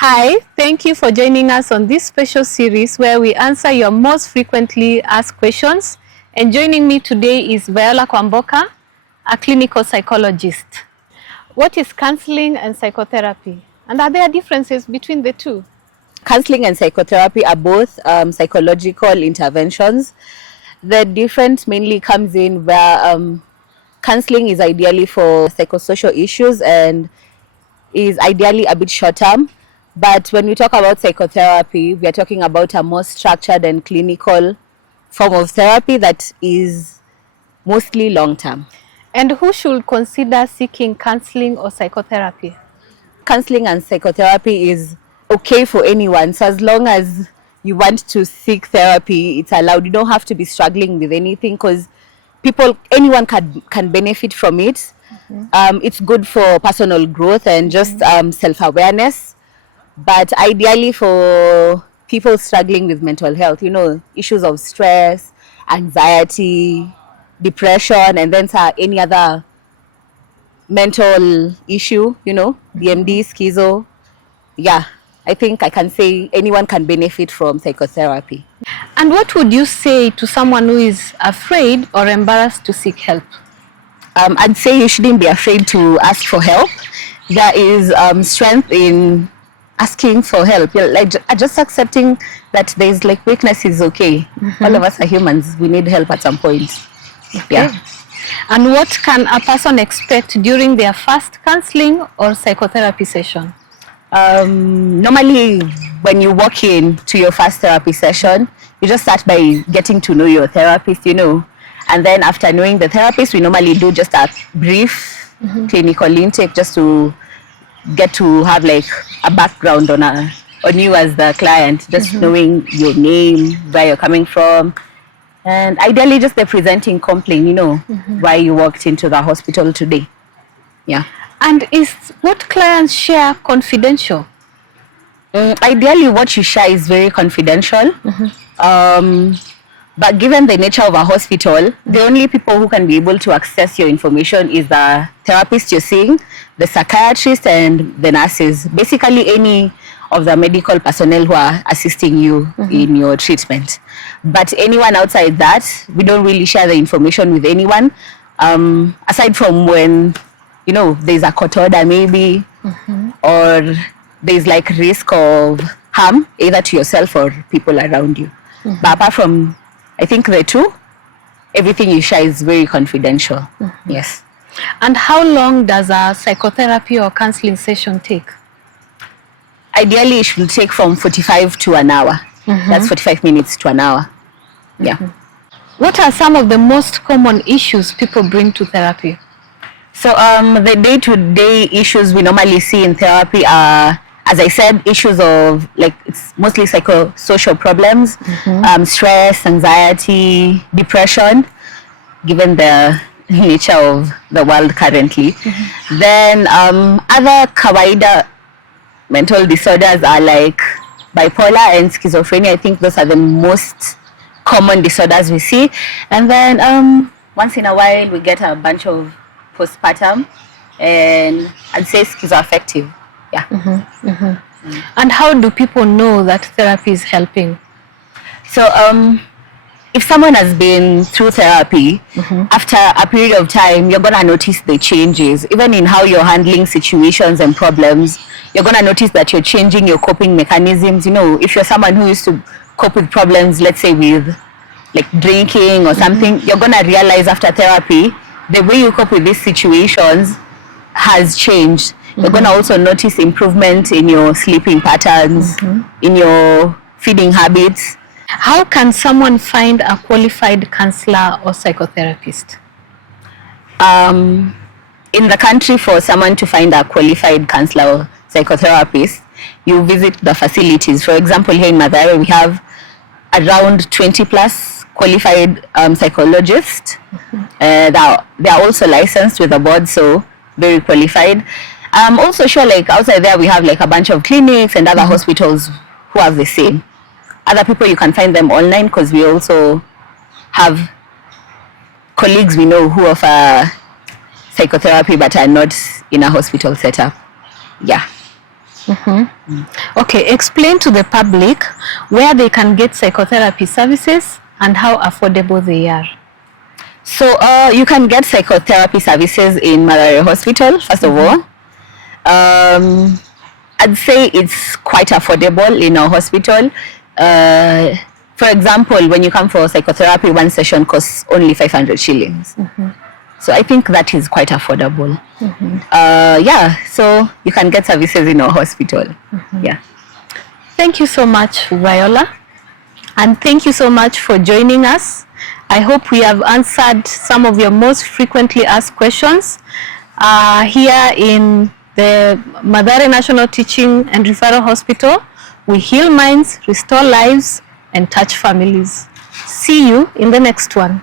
Hi, thank you for joining us on this special series where we answer your most frequently asked questions. And joining me today is Viola, a clinical psychologist. What is counseling and psychotherapy? And are there differences between the two? Counseling and psychotherapy are both psychological interventions. The difference mainly comes in where counseling is ideally for psychosocial issues and is ideally a bit short term. But when we talk about psychotherapy, we are talking about a more structured and clinical form of therapy that is mostly long term. And who should consider seeking counseling or psychotherapy? Counseling and psychotherapy is okay for anyone. So as long as you want to seek therapy, it's allowed. You don't have to be struggling with anything because anyone can benefit from it. It's good for personal growth and just self-awareness. But ideally for people struggling with mental health, issues of stress, anxiety, depression, and then any other mental issue, BMD, schizo. Yeah, I think I can say anyone can benefit from psychotherapy. And what would you say to someone who is afraid or embarrassed to seek help? I'd say you shouldn't be afraid to ask for help. There is strength in asking for help. Just accepting that there's weakness is okay. All of us are humans. We need help at some point. Okay. Yeah. And what can a person expect during their first counseling or psychotherapy session? Normally, when you walk in to your first therapy session, you just start by getting to know your therapist, and then after knowing the therapist, we normally do just a brief clinical intake just to get to have a background on you as the client, just knowing your name, where you're coming from, and ideally just the presenting complaint, why you walked into the hospital today. Yeah. And is what clients share confidential? Ideally, what you share is very confidential. But given the nature of a hospital, the only people who can be able to access your information is the therapist you're seeing, the psychiatrist, and the nurses. Basically, any of the medical personnel who are assisting you in your treatment. But anyone outside that, we don't really share the information with anyone, aside from when, there's a court order maybe, or there's risk of harm, either to yourself or people around you. But apart from, I think the two, everything you share is very confidential. Yes. And how long does a psychotherapy or counseling session take? Ideally, it should take from 45 to an hour. That's 45 minutes to an hour. Yeah. What are some of the most common issues people bring to therapy? So the day-to-day issues we normally see in therapy are, as I said, issues of it's mostly psychosocial problems, stress, anxiety, depression, given the nature of the world currently. Then other kawaida mental disorders are bipolar and schizophrenia. I think those are the most common disorders we see. And then once in a while we get a bunch of postpartum and I'd say schizoaffective. Yeah. And how do people know that therapy is helping? So if someone has been through therapy, after a period of time, you're going to notice the changes. Even in how you're handling situations and problems, you're going to notice that you're changing your coping mechanisms. If you're someone who used to cope with problems, let's say with drinking or something, you're going to realize after therapy, the way you cope with these situations has changed. You're going to also notice improvement in your sleeping patterns, in your feeding habits. How can someone find a qualified counselor or psychotherapist? In the country, for someone to find a qualified counselor or psychotherapist, you visit the facilities. For example, here in Mathari, we have around 20 plus qualified psychologists. They are also licensed with the board, so very qualified. Also sure outside there we have a bunch of clinics and other hospitals who have the same. Other people you can find them online because we also have colleagues we know who offer psychotherapy but are not in a hospital setup. Yeah. Okay, explain to the public where they can get psychotherapy services and how affordable they are. So you can get psychotherapy services in Mathari Hospital, first of all. I'd say it's quite affordable in our hospital. For example, when you come for psychotherapy, one session costs only 500 shillings. So I think that is quite affordable. Yeah, so you can get services in our hospital. Yeah. Thank you so much, Viola. And thank you so much for joining us. I hope we have answered some of your most frequently asked questions here in the Mathari National Teaching and Referral Hospital. We heal minds, restore lives, and touch families. See you in the next one.